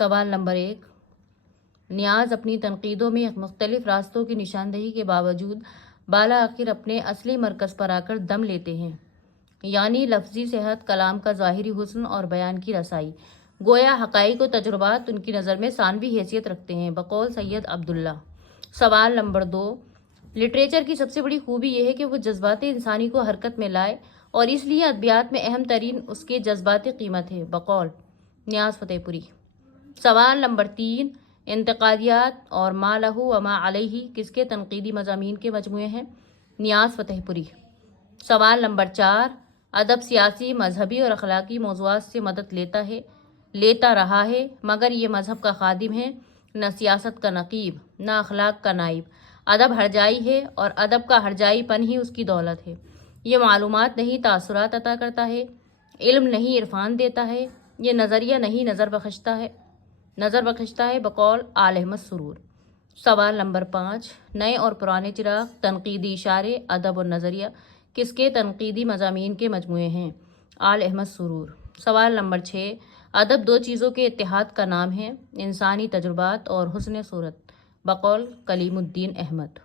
سوال نمبر 1، نیاز اپنی تنقیدوں میں مختلف راستوں کی نشاندہی کے باوجود بالآخر اپنے اصلی مرکز پر آ کر دم لیتے ہیں، یعنی لفظی صحت، کلام کا ظاہری حسن اور بیان کی رسائی۔ گویا حقائق و تجربات ان کی نظر میں ثانوی حیثیت رکھتے ہیں، بقول سید عبداللہ۔ سوال نمبر 2، لٹریچر کی سب سے بڑی خوبی یہ ہے کہ وہ جذبات انسانی کو حرکت میں لائے اور اس لیے ادبیات میں اہم ترین اس کے جذباتی قیمت ہے، بقول نیاز فتح پوری۔ سوال نمبر 3، انتقادیات اور ما لہ و ما علیہ کس کے تنقیدی مضامین کے مجموعے ہیں؟ نیاز فتح پوری۔ سوال نمبر 4، ادب سیاسی، مذہبی اور اخلاقی موضوعات سے مدد لیتا رہا ہے، مگر یہ مذہب کا خادم ہے، نہ سیاست کا نقیب، نہ اخلاق کا نائب۔ ادب ہرجائی ہے اور ادب کا ہرجائی پن ہی اس کی دولت ہے۔ یہ معلومات نہیں تاثرات عطا کرتا ہے، علم نہیں عرفان دیتا ہے، یہ نظریہ نہیں نظر بخشتا ہے، بقول آل احمد سرور۔ سوال نمبر 5، نئے اور پرانے چراغ، تنقیدی اشارے، ادب اور نظریہ کس کے تنقیدی مضامین کے مجموعے ہیں؟ آل احمد سرور۔ سوال نمبر 6، ادب دو چیزوں کے اتحاد کا نام ہے، انسانی تجربات اور حسن صورت، بقول کلیم الدین احمد۔